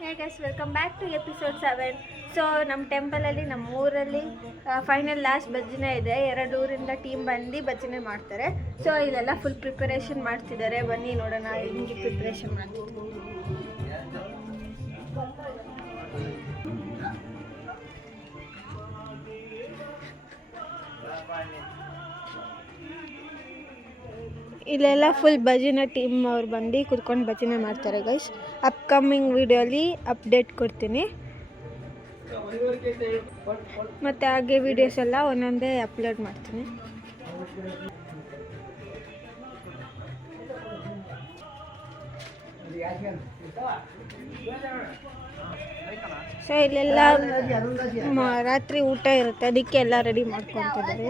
Hey guys, welcome back to episode 7. So ನಮ್ಮ ಟೆಂಪಲಲ್ಲಿ ನಮ್ಮ ಊರಲ್ಲಿ ಫೈನಲ್ ಲಾಸ್ಟ್ ಭಜನೆ ಇದೆ. 2 ಊರಿಂದ ಟೀಮ್ ಬಂದು ಭಜನೆ ಮಾಡ್ತಾರೆ. ಸೊ ಇಲ್ಲೆಲ್ಲ ಫುಲ್ ಪ್ರಿಪರೇಷನ್ ಮಾಡ್ತಿದ್ದಾರೆ. ಬನ್ನಿ ನೋಡೋಣ ಹಿಂಗೆ ಪ್ರಿಪ್ರೇಷನ್ ಮಾಡ್ತಿದ್ದಾರೆ. ಇಲ್ಲೆಲ್ಲ ಫುಲ್ ಭಜನೆ ಟೀಮ್ ಅವ್ರು ಬಂದು ಕುತ್ಕೊಂಡು ಭಜನೆ ಮಾಡ್ತಾರೆ ಗೈಸ್. ಅಪ್ಕಮಿಂಗ್ ವಿಡಿಯೋಲಿ ಅಪ್ಡೇಟ್ ಕೊಡ್ತೀನಿ, ಮತ್ತು ಹಾಗೆ ವಿಡಿಯೋಸ್ ಎಲ್ಲ ಒಂದೊಂದೇ ಅಪ್ಲೋಡ್ ಮಾಡ್ತೀನಿ. ಸೊ ಇಲ್ಲೆಲ್ಲ ರಾತ್ರಿ ಊಟ ಇರುತ್ತೆ, ಅದಕ್ಕೆ ಎಲ್ಲ ರೆಡಿ ಮಾಡ್ಕೊತಿದ್ದಾರೆ.